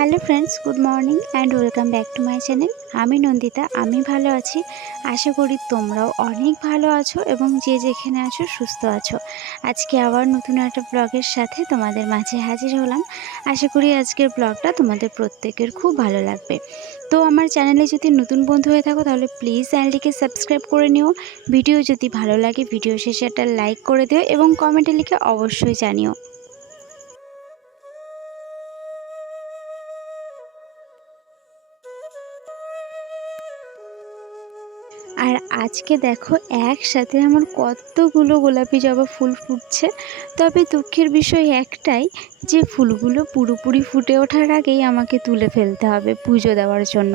Hello friends, good morning and welcome back to my channel. আমি নন্দিতা, আমি ভালো আছি। আশা করি তোমরাও অনেক ভালো আছো এবং যে যেখানে আছো সুস্থ আছো। আজকে আবার নতুন একটা ব্লগের সাথে তোমাদের মাঝে হাজির হলাম। আশা করি আজকের ব্লগটা তোমাদের প্রত্যেকের খুব ভালো লাগবে। তো আমার চ্যানেলে যদি নতুন বন্ধু হয়ে থাকো, তাহলে প্লিজ চ্যানেলটিকে সাবস্ক্রাইব করে নিও। ভিডিও যদি ভালো লাগে, ভিডিও শেষে একটা লাইক করে দিও এবং কমেন্টে লিখে অবশ্যই জানিও। আর আজকে দেখো একসাথে আমার কতগুলো গোলাপি জবা ফুল ফুটছে। তবে দুঃখের বিষয় একটাই, যে ফুলগুলো পুরোপুরি ফুটে ওঠার আগেই আমাকে তুলে ফেলতে হবে পুজো দেওয়ার জন্য।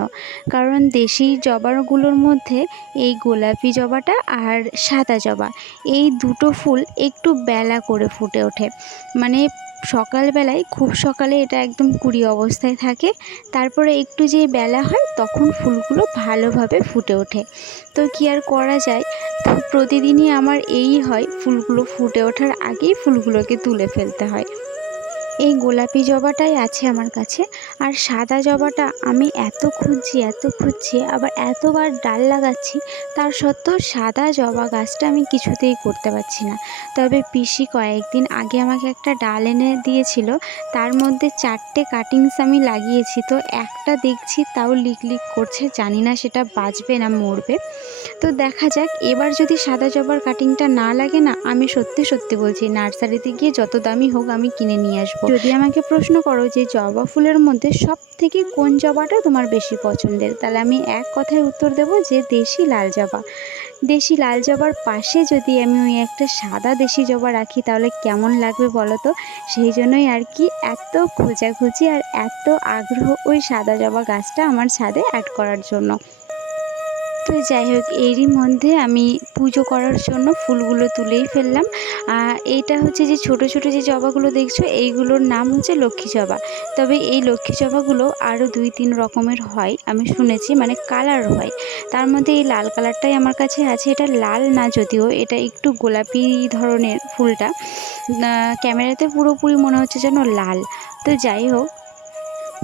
কারণ দেশি জবাগুলোর মধ্যে এই গোলাপি জবাটা আর সাদা জবা, এই দুটো ফুল একটু বেলা করে ফুটে ওঠে। মানে সকালবেলায় খুব সকালে এটা একদম কুড়ি অবস্থায় থাকে। তারপরে একটু যে বেলা হয় তখন ফুলগুলো ভালোভাবে ফুটে ওঠে। তো কি আর করা যায়? তো প্রতিদিনই আমার এই হয়, ফুলগুলো ফুটে ওঠার আগেই ফুলগুলোকে তুলে ফেলতে হয়। এই গোলাপি জবাটাই আছে আমার কাছে, আর সাদা জবাটা আমি এত খুঁজছি এত খুঁজছি, আবার এতবার ডাল লাগাচ্ছি, তার সত্ত্বেও সাদা জবা গাছটা আমি কিছুতেই করতে পারছি না। তবে পিসি কয়েকদিন আগে আমাকে একটা ডাল এনে দিয়েছিল, তার মধ্যে চারটে কাটিংস আমি লাগিয়েছি, তো একটা দেখছি তাও লিক লিক করছে, জানি না সেটা বাঁচবে না মরবে। তো দেখা যাক, এবার যদি সাদা জবার কাটিংটা না লাগে না, আমি সত্যি সত্যি বলছি, নার্সারিতে গিয়ে যত দামি হোক আমি কিনে নিয়ে আসব। যদি আমাকে প্রশ্ন করো যে জবা ফুলের মধ্যে সব থেকে কোন জবাটা তোমার বেশি পছন্দের, তাহলে আমি এক কথায় উত্তর দেব যে দেশি লাল জবা। দেশি লাল জবার পাশে যদি আমি ওই একটা সাদা দেশি জবা রাখি, তাহলে কেমন লাগবে বলো তো? সেই জন্যই আর কি এত খোঁজাখুঁজি আর এত আগ্রহ ওই সাদা জবা গাছটা আমার ছাদে অ্যাড করার জন্য। তো যাই হোক, এরই মধ্যে আমি পুজো করার জন্য ফুলগুলো তুলেই ফেললাম। আর এইটা হচ্ছে যে ছোট ছোট যে জবাগুলো দেখছ, এইগুলোর নাম হচ্ছে লক্ষ্মী জবা। তবে এই লক্ষ্মী জবাগুলো আরও দুই, তিন রকমের হয়, আমি শুনেছি মানে কালার হয়। তার মধ্যে এই লাল কালারটাই আমার কাছে আছে, এটা লাল না যদিও, এটা একটু গোলাপি ধরনের ফুলটা। ক্যামেরাতে পুরোপুরি মনে হচ্ছে যেন লাল। তো যাই হোক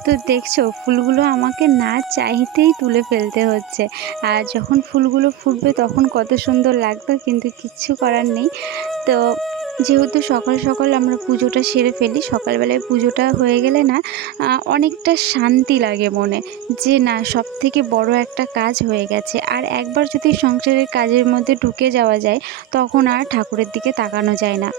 তো দেখছ, ফুলগুলো আমাকে না চাইতেই তুলে ফেলতে হচ্ছে। আর যখন ফুলগুলো ফুটবে তখন কত সুন্দর লাগতো কিন্তু কিচ্ছু করার নেই। তো যেহেতু সকাল সকাল আমরা পুজোটা সেরে ফেলি, সকালবেলায় পুজোটা হয়ে গেলে না অনেকটা শান্তি লাগে মনে, যে না সব থেকে বড় একটা কাজ হয়ে গেছে। আর একবার যদি সংসারের কাজের মধ্যে ঢুকে যাওয়া যায়, তখন আর ঠাকুরের দিকে তাকানো যায় না।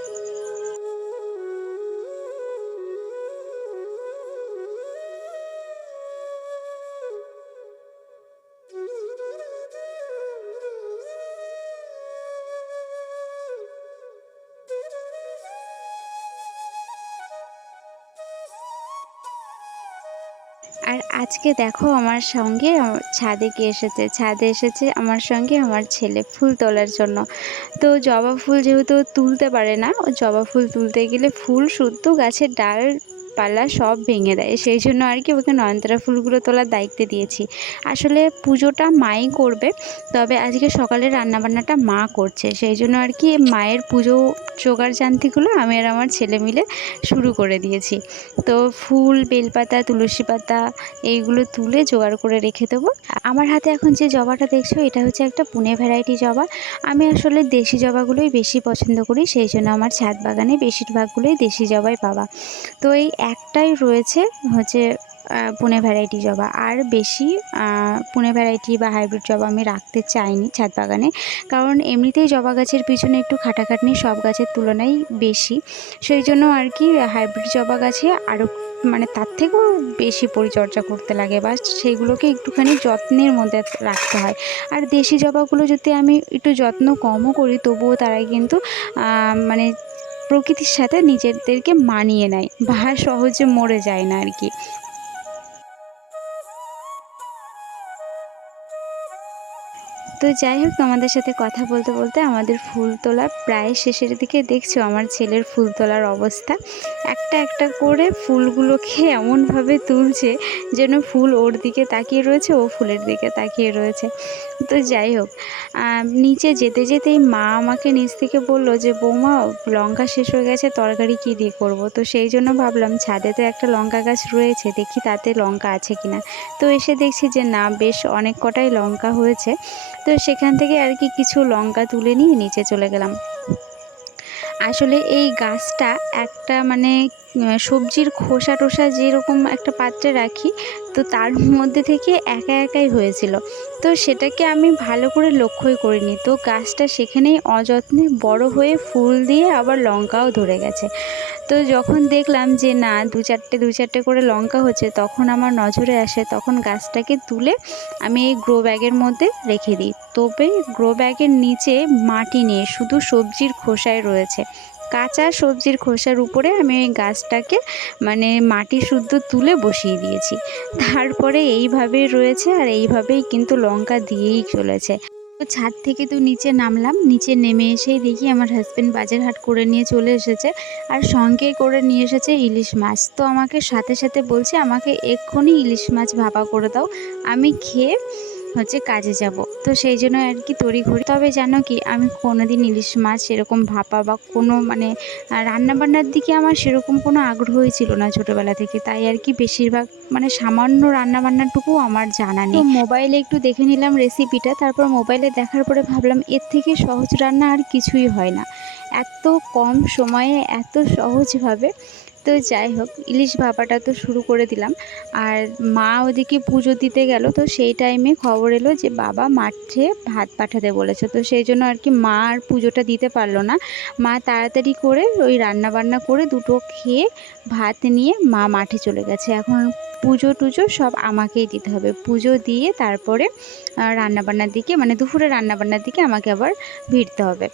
আর আজকে দেখো আমার সঙ্গে ছাদে কে এসেছে? ছাদে এসেছে আমার সঙ্গে আমার ছেলে ফুল তোলার জন্য। তো জবা ফুল যেহেতু তুলতে পারে না, ও জবা ফুল তুলতে গেলে ফুল, শুদ্ধ গাছের ডাল, পালা সব ভেঙে দেয়। সেই জন্য আর কি ওকে নয়নতারা ফুলগুলো তোলার দায়িত্ব দিয়েছি। আসলে পুজোটা মাই করবে, তবে আজকে সকালে রান্নাবান্নাটা মা করছে। সেই জন্য আর কি মায়ের পুজো জোগাড় জান্তিগুলো আমি আর আমার ছেলে মিলে শুরু করে দিয়েছি। তো ফুল, বেলপাতা, তুলসী পাতা এইগুলো তুলে জোগাড় করে রেখে দেবো। আমার হাতে এখন যে জবাটা দেখছ, এটা হচ্ছে একটা পুনে ভ্যারাইটি জবা। আমি আসলে দেশি জবাগুলোই বেশি পছন্দ করি, সেই জন্য আমার ছাদ বাগানে বেশিরভাগগুলোই দেশি জবাই পাওয়া। তো এই একটাই রয়েছে, হচ্ছে পুনে ভ্যারাইটি জবা আর বেশি পুনে ভ্যারাইটি বা হাইব্রিড জবা আমি রাখতে চাইনি ছাদ বাগানে। কারণ এমনিতেই জবা গাছের পিছনে একটু খাটাখাটনি সব গাছের তুলনায় বেশি। সেই জন্য আর কি হাইব্রিড জবা গাছে আরও মানে তার থেকেও বেশি পরিচর্যা করতে লাগে বা সেগুলোকে একটুখানি যত্নের মধ্যে রাখতে হয়। আর দেশি জবাগুলো যদি আমি একটু যত্ন কমও করি, তবুও তারা কিন্তু মানে প্রকৃতির সাথে নিজেদেরকে মানিয়ে নেয় বা সহজে মরে যায় না আর কি। তো যাই হোক, তোমাদের সাথে কথা বলতে বলতে আমাদের ফুল তোলা প্রায় শেষের দিকে দেখছ আমার ছেলের ফুল তোলার অবস্থা। একটা একটা করে ফুলগুলোকে এমনভাবে তুলছে যেন ফুল ওর দিকে তাকিয়ে রয়েছে, ও ফুলের দিকে তাকিয়ে রয়েছে। তো যাই হোক নিচে যেতে যেতেই মা আমাকে নিচ থেকে বলল যে, বৌমা, লঙ্কা শেষ হয়ে গেছে, তরকারি কী দিয়ে করব? তো সেই জন্য ভাবলাম, ছাদে তো একটা লঙ্কা গাছ রয়েছে, দেখি তাতে লঙ্কা আছে কিনা। তো এসে দেখছি যে, না, বেশ অনেক কটাই লঙ্কা হয়েছে। তো সেখান থেকে আর কি কিছু লঙ্কা তুলে নিয়ে নিচে চলে গেলাম। আসলে এই গাছটা একটা মানে সবজির খোসা টোসা যেরকম একটা পাত্রে রাখি তো তার মধ্যে থেকে একা একাই হয়েছিল। তো সেটাকে আমি ভালো করে লক্ষ্যই করিনি। তো গাছটা সেখানেই অযত্নে বড় হয়ে ফুল দিয়ে আবার লঙ্কাও ধরে গেছে। তো যখন দেখলাম যে না, দু চারটে দু চারটে করে লঙ্কা হচ্ছে, তখন আমার নজরে আসে, তখন গাছটাকে তুলে আমি এই গ্রো ব্যাগের মধ্যে রেখে দিই। তবে গ্রো ব্যাগের নিচে মাটি নেই, শুধু সবজির খোসায় রয়েছে। কাঁচা সবজির খোসার উপরে আমি ওই গাছটাকে মানে মাটি শুদ্ধ তুলে বসিয়ে দিয়েছি। তারপরে এইভাবে রয়েছে আর এইভাবেই কিন্তু লঙ্কা দিয়েই চলেছে। তো ছাদ থেকে তো নিচে নামলাম, নিচে নেমে এসেই দেখি আমার হাজব্যান্ড বাজার হাট করে নিয়ে চলে এসেছে আর সঙ্গে করে নিয়ে এসেছে ইলিশ মাছ। তো আমাকে সাথে সাথে বলছে, আমাকে এক্ষুনি ইলিশ মাছ ভাপা করে দাও, আমি খেয়ে হচ্ছে কাজে যাব। তো সেই জন্য আর কি তড়িঘড়ি। তবে জানো কি, আমি কোনো দিন ইলিশ মাছ সেরকম ভাপা বা কোনো মানে রান্নাবান্নার দিকে আমার সেরকম কোনো আগ্রহই ছিল না ছোটোবেলা থেকে। তাই আর কি বেশিরভাগ মানে সামান্য রান্নাবান্নাটুকু আমার জানা নেই। মোবাইলে একটু দেখে নিলাম রেসিপিটা তারপর মোবাইলে দেখার পরে ভাবলাম, এর থেকে সহজ রান্না আর কিছুই হয় না। এত কম সময়ে, এত সহজভাবে তো যাই হোক, ইলিশ ভাপাটা তো শুরু করে দিলাম। আর মা ওদিকে পুজো দিতে গেল, তো সেই টাইমে খবর এলো যে বাবা মাঠে ভাত পাঠাতে বলেছে। তো সেই জন্য আর কি মা আর পুজোটা দিতে পারল না। মা তাড়াতাড়ি করে ওই রান্না বান্না করে দুটো খেয়ে ভাত নিয়ে মা মাঠে চলে গেছে। এখন পুজো টুজো সব আমাকেই দিতে হবে। পুজো দিয়ে তারপরে রান্নাবান্নার দিকে মানে দুপুরে রান্নাবান্নার দিকে আমাকে আবার ভিড়তে হবে।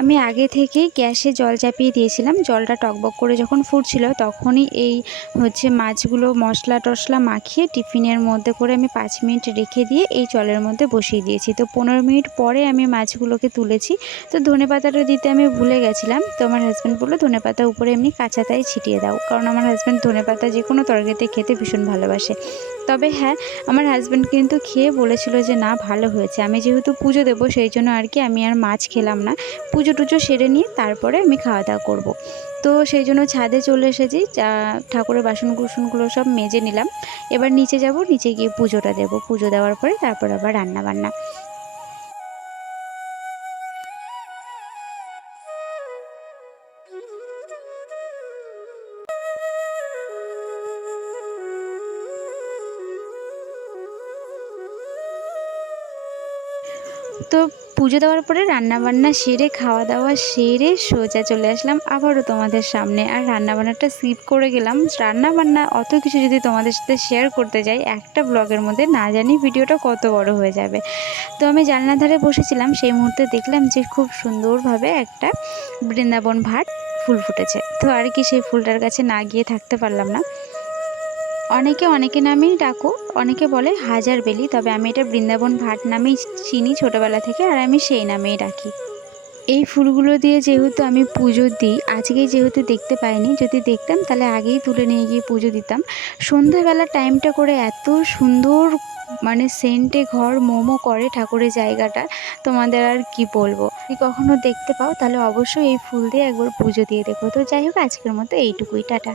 আমি আগে থেকেই গ্যাসে জল চাপিয়ে দিয়েছিলাম। জলটা টকবক করে যখন ফুটছিল তখনই এই হচ্ছে মাছগুলো মশলা টশলা মাখিয়ে টিফিনের মধ্যে করে আমি পাঁচ মিনিট রেখে দিয়ে এই জলের মধ্যে বসিয়ে দিয়েছি। তো পনেরো মিনিট পরে আমি মাছগুলোকে তুলেছি। তো ধনে পাতাটা দিতে আমি ভুলে গেছিলাম। তো আমার হাজব্যান্ড বলল, ধনে পাতা উপরে এমনি কাঁচা তাই ছিটিয়ে দাও। কারণ আমার হাজব্যান্ড ধনে পাতা যে কোনো তরকারিতে খেতে ভীষণ ভালোবাসে। তবে হ্যাঁ আমার হাজব্যান্ড কিন্তু খেয়ে বলেছিল যে না, ভালো হয়েছে। আমি যেহেতু পুজো দেবো, সেই জন্য আর কি আমি আর মাছ খেলাম না। পুজো টুজো সেরে নিয়ে তারপরে আমি খাওয়া দাওয়া করব। তো সেই জন্য ছাদে চলে এসেছি ঠাকুরের বাসন কুসনগুলো সব মেজে নিলাম। এবার নিচে যাব, নিচে গিয়ে পুজোটা দেবো। পুজো দেওয়ার পরে তারপর আবার রান্না বান্না তো পুজো দেওয়ার পরে রান্নাবান্না সেরে খাওয়া দাওয়া সেরে সোজা চলে আসলাম আবারও তোমাদের সামনে। আর রান্নাবান্নাটা স্কিপ করে গেলাম। রান্নাবান্না অত কিছু যদি তোমাদের সাথে শেয়ার করতে যাই, একটা ব্লগের মধ্যে না জানি ভিডিওটা কত বড় হয়ে যাবে। তো আমি জানলা ধারে বসেছিলাম, সেই মুহূর্তে দেখলাম যে খুব সুন্দরভাবে একটা বৃন্দাবন ভাট ফুল ফুটেছে। তো আর কি সেই ফুলটার কাছে না গিয়ে থাকতে পারলাম না। অনেকে অনেকে নামেই ডাকো, অনেকে বলে হাজার বেলি, তবে আমি এটা বৃন্দাবন ভাট নামেই চিনি ছোটোবেলা থেকে, আর আমি সেই নামেই ডাকি। এই ফুলগুলো দিয়ে যেহেতু আমি পুজো দিই, আজকেই যেহেতু দেখতে পাইনি, যদি দেখতাম তাহলে আগেই তুলে নিয়ে গিয়ে পুজো দিতাম। সন্ধ্যাবেলা টাইমটা করে এত সুন্দর মানে সেন্টে ঘর মোমো করে ঠাকুরের জায়গাটা, তোমাদের আর কি বলব? যদি কখনো দেখতে পাও তাহলে অবশ্যই এই ফুল দিয়ে একবার পুজো দিয়ে দেখো। তো যাই হোক, আজকের মতো এইটুকুই, টাটা।